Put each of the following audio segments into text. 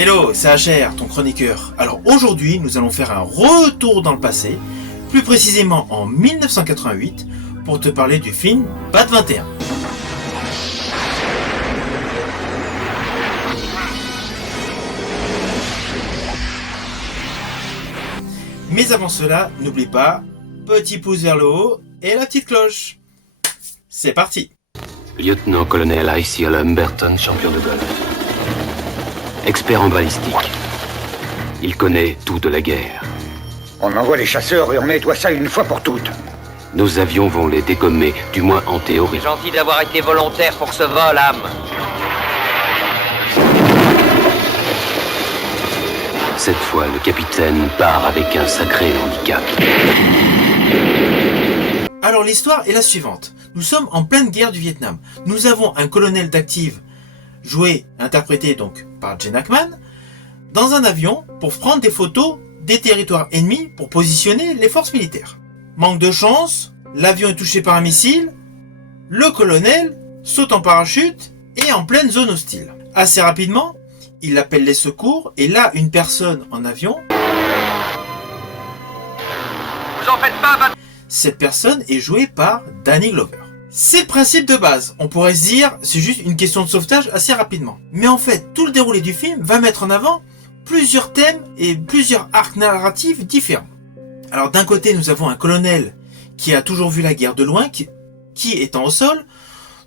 Hello, c'est HR, ton chroniqueur. Alors aujourd'hui, nous allons faire un retour dans le passé, plus précisément en 1988, pour te parler du film BAT 21. Mais avant cela, n'oublie pas, petit pouce vers le haut et la petite cloche. C'est parti. Lieutenant-colonel I.C.L. Humberton, champion de golf. Expert en balistique. Il connaît tout de la guerre. On envoie les chasseurs et on nettoie ça une fois pour toutes. Nos avions vont les dégommer, du moins en théorie. Gentil d'avoir été volontaire pour ce vol, âme. Cette fois, le capitaine part avec un sacré handicap. Alors l'histoire est la suivante. Nous sommes en pleine guerre du Vietnam. Nous avons un colonel d'active, interprété donc par Gene Hackman, dans un avion pour prendre des photos des territoires ennemis pour positionner les forces militaires. Manque de chance, l'avion est touché par un missile, le colonel saute en parachute et en pleine zone hostile. Assez rapidement, il appelle les secours et là, une personne en avion... Vous en faites pas, Cette personne est jouée par Danny Glover. C'est le principe de base. On pourrait se dire, c'est juste une question de sauvetage assez rapidement. Mais en fait, tout le déroulé du film va mettre en avant plusieurs thèmes et plusieurs arcs narratifs différents. Alors d'un côté, nous avons un colonel qui a toujours vu la guerre de loin, qui étant au sol,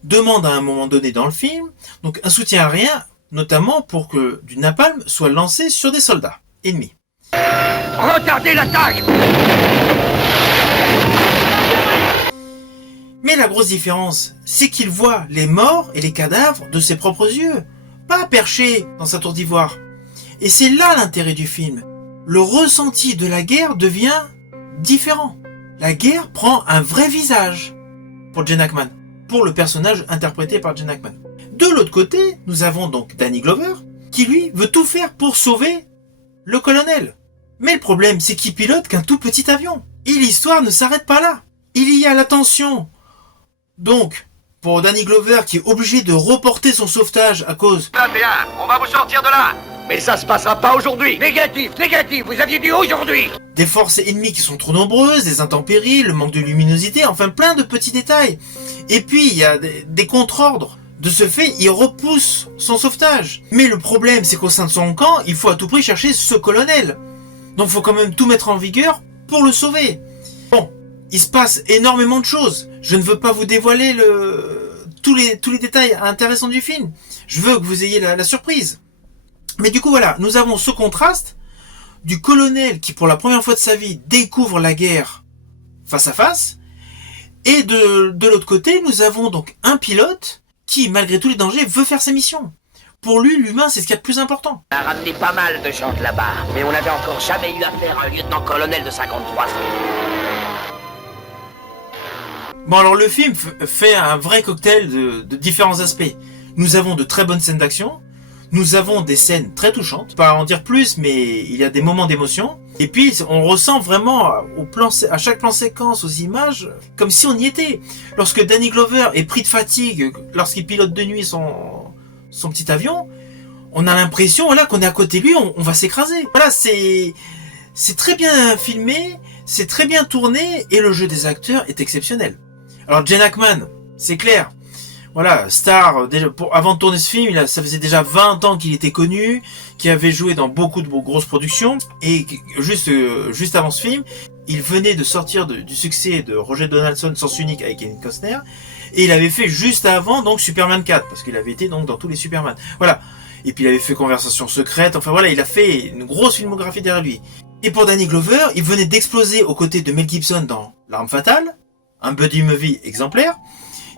demande à un moment donné dans le film, donc un soutien aérien, notamment pour que du napalm soit lancé sur des soldats ennemis. Retardez l'attaque! Mais la grosse différence, c'est qu'il voit les morts et les cadavres de ses propres yeux, pas perchés dans sa tour d'ivoire. Et c'est là l'intérêt du film. Le ressenti de la guerre devient différent. La guerre prend un vrai visage pour Gene Hackman, pour le personnage interprété par Gene Hackman. De l'autre côté, nous avons donc Danny Glover, qui lui veut tout faire pour sauver le colonel. Mais le problème, c'est qu'il pilote qu'un tout petit avion. Et l'histoire ne s'arrête pas là. Il y a la tension. Donc, pour Danny Glover qui est obligé de reporter son sauvetage à cause... 21, on va vous sortir de là. Mais ça se passera pas aujourd'hui. Négatif, vous aviez dit aujourd'hui. Des forces ennemies qui sont trop nombreuses, des intempéries, le manque de luminosité, enfin plein de petits détails. Et puis, il y a des contre-ordres. De ce fait, il repousse son sauvetage. Mais le problème, c'est qu'au sein de son camp, il faut à tout prix chercher ce colonel. Donc il faut quand même tout mettre en vigueur pour le sauver. Bon, il se passe énormément de choses. Je ne veux pas vous dévoiler tous les détails intéressants du film. Je veux que vous ayez la surprise. Mais du coup voilà, nous avons ce contraste du colonel qui pour la première fois de sa vie découvre la guerre face à face. Et de l'autre côté, nous avons donc un pilote qui, malgré tous les dangers, veut faire sa mission. Pour lui, l'humain, c'est ce qu'il y a de plus important. On a ramené pas mal de gens de là-bas, mais on n'avait encore jamais eu affaire à un lieutenant-colonel de 53 ans. Bon alors le film fait un vrai cocktail de différents aspects. Nous avons de très bonnes scènes d'action, nous avons des scènes très touchantes, pas en dire plus mais il y a des moments d'émotion, et puis on ressent vraiment à chaque plan séquence, aux images, comme si on y était. Lorsque Danny Glover est pris de fatigue, lorsqu'il pilote de nuit son petit avion, on a l'impression voilà, qu'on est à côté de lui, on va s'écraser. Voilà, c'est très bien filmé, c'est très bien tourné, et le jeu des acteurs est exceptionnel. Alors Gene Hackman, c'est clair, voilà, star, déjà, avant de tourner ce film, ça faisait déjà 20 ans qu'il était connu, qu'il avait joué dans beaucoup de grosses productions, et juste avant ce film, il venait de sortir du succès de Roger Donaldson, Sens Unique avec Kevin Costner, et il avait fait juste avant donc Superman 4, parce qu'il avait été donc dans tous les Superman. Voilà, et puis il avait fait Conversation secrète, enfin voilà, il a fait une grosse filmographie derrière lui. Et pour Danny Glover, il venait d'exploser aux côtés de Mel Gibson dans L'Arme Fatale, un buddy movie exemplaire.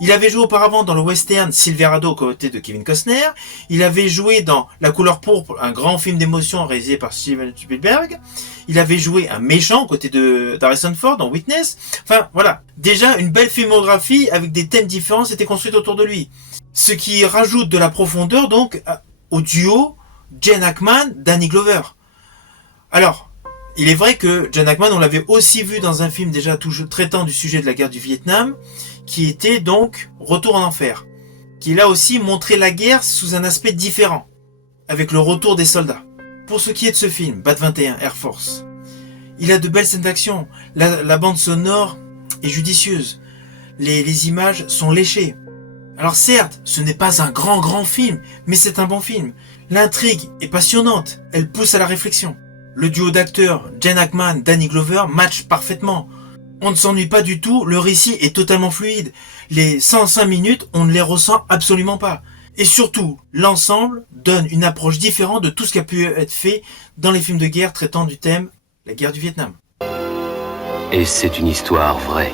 Il avait joué auparavant dans le western Silverado aux côtés de Kevin Costner. Il avait joué dans La couleur pourpre, un grand film d'émotion réalisé par Steven Spielberg. Il avait joué un méchant aux côtés d'Harrison Ford dans Witness. Enfin, voilà. Déjà, une belle filmographie avec des thèmes différents s'était construite autour de lui. Ce qui rajoute de la profondeur, donc, au duo Gene Hackman-Danny Glover. Alors, il est vrai que Gene Hackman, on l'avait aussi vu dans un film déjà traitant du sujet de la guerre du Vietnam, qui était donc Retour en enfer, qui là aussi montrait la guerre sous un aspect différent. avec le retour des soldats. Pour ce qui est de ce film, Bat 21 Air Force, il a de belles scènes d'action, la bande sonore est judicieuse, les images sont léchées. Alors certes, ce n'est pas un grand film, mais c'est un bon film. L'intrigue est passionnante, elle pousse à la réflexion. Le duo d'acteurs Gene Hackman, Danny Glover match parfaitement. On ne s'ennuie pas du tout, le récit est totalement fluide. Les 105 minutes, on ne les ressent absolument pas. Et surtout, l'ensemble donne une approche différente de tout ce qui a pu être fait dans les films de guerre traitant du thème la guerre du Vietnam. Et c'est une histoire vraie.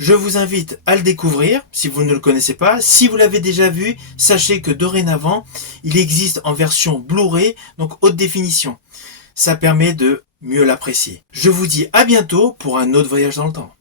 Je vous invite à le découvrir si vous ne le connaissez pas. Si vous l'avez déjà vu, sachez que dorénavant, il existe en version Blu-ray, donc haute définition. Ça permet de mieux l'apprécier. Je vous dis à bientôt pour un autre voyage dans le temps.